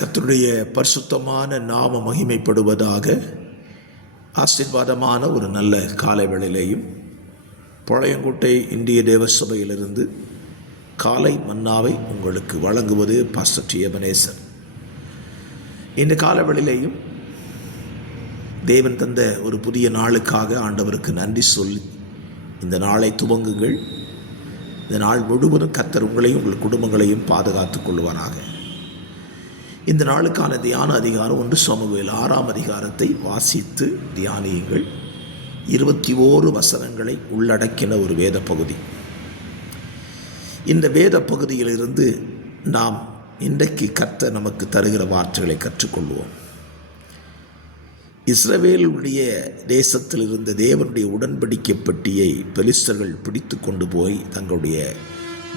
கர்த்தருடைய பரிசுத்தமான நாம மகிமைப்படுவதாக. ஆசீர்வாதமான ஒரு நல்ல காலை வேளையிலேயும் பழையங்குட்டை இந்திய தேவசபையிலிருந்து காலை மன்னாவை உங்களுக்கு வழங்குவது பாஸ்டர் டி. எபனேசர். இந்த காலவெளியிலேயும் தேவன் தந்த ஒரு புதிய நாளுக்காக ஆண்டவருக்கு நன்றி சொல்லி இந்த நாளை துவங்குங்கள். இந்த நாள் முழுவதும் கர்த்தர் உங்களையும் உங்கள் குடும்பங்களையும் பாதுகாத்துக் கொள்வாராக. இந்த நாளுக்கான தியான அதிகாரம் 1 சாமுவேல் 6ஆம் அதிகாரத்தை வாசித்து தியானியுங்கள். 21 வசனங்களை உள்ளடக்கின ஒரு வேத பகுதி. இந்த வேத பகுதியிலிருந்து நாம் இன்றைக்கு கர்த்தர் நமக்கு தருகிற வார்த்தைகளை கற்றுக்கொள்வோம். இஸ்ரவேலுடைய தேசத்தில் இருந்த தேவனுடைய உடன்படிக்கை பெட்டியை பெலிஸ்தர்கள் பிடித்து கொண்டு போய் தங்களுடைய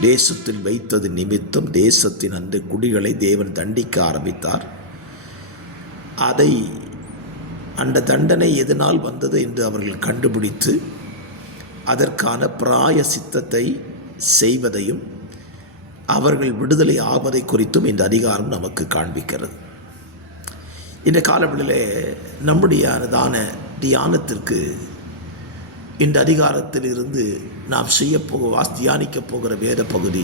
தேசத்தில் வைத்தது நிமித்தம் தேசத்தின் அந்த குடிகளை தேவன் தண்டிக்க ஆரம்பித்தார். அந்த தண்டனை எதனால் வந்தது என்று அவர்கள் கண்டுபிடித்து அதற்கான பிராயசித்தத்தை செய்வதையும் அவர்கள் விடுதலை ஆவதை குறித்தும் இந்த அதிகாரம் நமக்கு காண்பிக்கிறது. இந்த காலவெளியிலே நம்முடைய தியானத்திற்கு இந்த அதிகாரத்தில் இருந்து நாம் தியானிக்கப் போகிற வேத பகுதி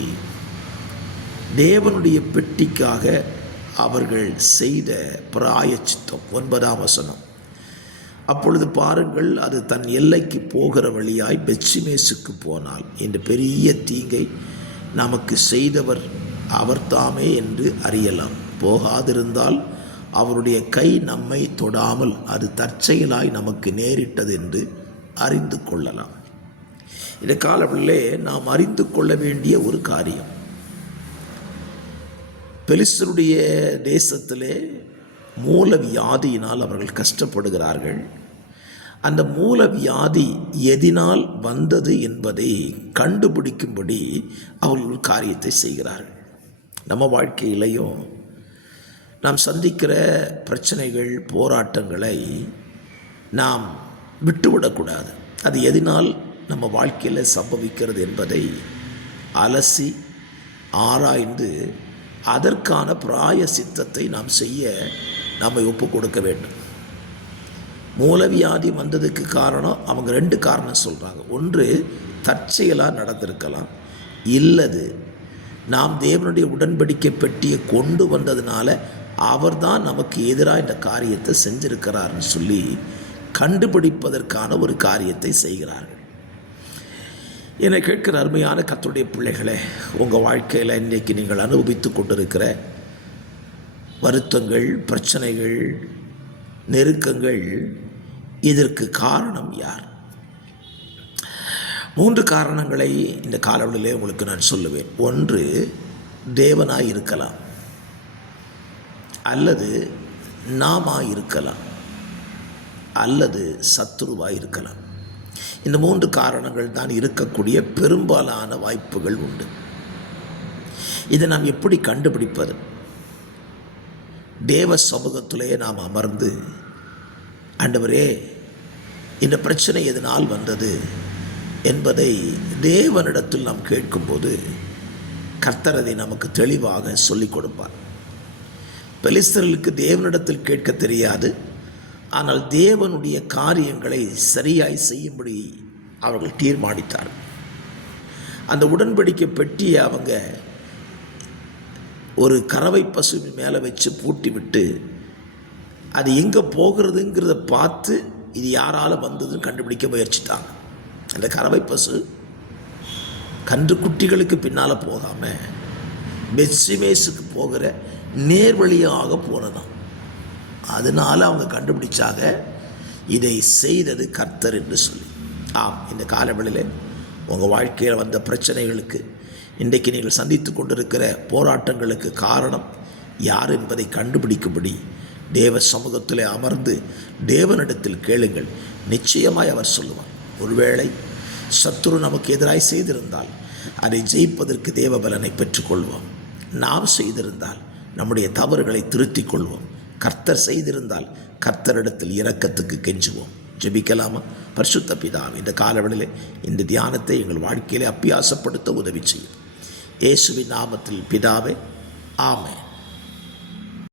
தேவனுடைய பெட்டிக்காக அவர்கள் செய்த பிராயச்சித்தம். 9ஆம் வசனம். அப்பொழுது பாருங்கள், அது தன் எல்லைக்கு போகிற வழியாய் பெத்ஷிமேசுக்கு போனால் இந்த பெரிய தீங்கை நமக்கு செய்தவர் அவர்தாமே என்று அறியலாம். போகாதிருந்தால் அவருடைய கை நம்மை தொடாமல் அது தற்செயலாய் நமக்கு நேரிட்டது என்று அறிந்து கொள்ளலாம். இந்த காலவெளியிலே நாம் அறிந்து கொள்ள வேண்டிய ஒரு காரியம், பெலிஸ்தருடைய தேசத்திலே மூல வியாதியினால் அவர்கள் கஷ்டப்படுகிறார்கள். அந்த மூல வியாதி எதினால் வந்தது என்பதை கண்டுபிடிக்கும்படி அவர்கள் ஒரு காரியத்தை செய்கிறார்கள். நம்ம வாழ்க்கையிலையும் நாம் சந்திக்கிற பிரச்சனைகள், போராட்டங்களை நாம் விட்டுவிடக்கூடாது. அது எதனால் நம்ம வாழ்க்கையில் சம்பவிக்கிறது என்பதை அலசி ஆராய்ந்து அதற்கான பிராயசித்தத்தை நாம் செய்ய நம்மை ஒப்பு கொடுக்க வேண்டும். மூலவியாதி வந்ததுக்கு காரணம் அவங்க 2 காரணம் சொல்கிறாங்க. ஒன்று, தற்செயலாக நடந்திருக்கலாம். இல்லது நாம் தேவனுடைய உடன்படிக்கை பெட்டியை கொண்டு வந்ததுனால அவர்தான் நமக்கு எதிராக இந்த காரியத்தை செஞ்சிருக்கிறார்னு சொல்லி கண்டுபிடிப்பதற்கான ஒரு காரியத்தை செய்கிறார்கள். என்னை கேட்கிற அருமையான கர்த்தருடைய பிள்ளைகளே, உங்கள் வாழ்க்கையில் இன்றைக்கு நீங்கள் அனுபவித்து கொண்டிருக்கிற வருத்தங்கள், பிரச்சனைகள், நெருக்கங்கள், இதற்கு காரணம் யார்? 3 காரணங்களை இந்த காலவெளியிலே உங்களுக்கு நான் சொல்லுவேன். ஒன்று, தேவனாய் இருக்கலாம், அல்லது நாமா இருக்கலாம், அல்லது சத்துருவாய் இருக்கலாம். இந்த 3 காரணங்கள் தான் இருக்கக்கூடிய பெரும்பாலான வாய்ப்புகள் உண்டு. இதை நாம் எப்படி கண்டுபிடிப்பது? தேவ சமூகத்திலே நாம் அமர்ந்து, ஆண்டவரே இந்த பிரச்சனை எதனால் வந்தது என்பதை தேவனிடத்தில் நாம் கேட்கும்போது கர்த்தர் அதை நமக்கு தெளிவாக சொல்லிக் கொடுப்பார். பெலிஸ்தர்களுக்கு தேவனிடத்தில் கேட்க தெரியாது. ஆனால் தேவனுடைய காரியங்களை சரியாய் செய்யும்படி அவர்கள் தீர்மானித்தார். அந்த உடன்படிக்கை பெட்டியை அவங்க ஒரு கறவை பசு மேலே வச்சு பூட்டி விட்டு அது எங்கே போகிறதுங்கிறத பார்த்து இது யாரால் வந்ததுன்னு கண்டுபிடிக்க முயற்சித்தாங்க. அந்த கறவை பசு கன்று குட்டிகளுக்கு பின்னால் போகாமல் பெத்ஷிமேசுக்கு போகிற நேர்வழியாக போனதான். அதனால் அவங்க கண்டுபிடிச்சாங்க இதை செய்தது கர்த்தர் என்று சொல்லி. இந்த காலவெளியில் உங்கள் வாழ்க்கையில் வந்த பிரச்சனைகளுக்கு, இன்றைக்கு நீங்கள் சந்தித்து கொண்டிருக்கிற போராட்டங்களுக்கு காரணம் யார் என்பதை கண்டுபிடிக்கும்படி தேவ சமூகத்தில் அமர்ந்து தேவனிடத்தில் கேளுங்கள். நிச்சயமாய் அவர் சொல்லுவார். ஒருவேளை சத்துரு நமக்கு எதிராய் செய்திருந்தால் அதை ஜெயிப்பதற்கு தேவ பலனை பெற்றுக்கொள்வோம். நாம் செய்திருந்தால் நம்முடைய தவறுகளை திருத்திக் கொள்வோம். கர்த்தர் செய்திருந்தால் கர்த்தரிடத்தில் இரக்கத்துக்கு கெஞ்சுவோம். ஜெபிக்கலாமா? பரிசுத்த பிதாவே, இந்த காலவெளியிலே இந்த தியானத்தை எங்கள் வாழ்க்கையிலே அபியாசப்படுத்த உதவி செய்யும். இயேசுவின் நாமத்தில் பிதாவே, ஆமென்.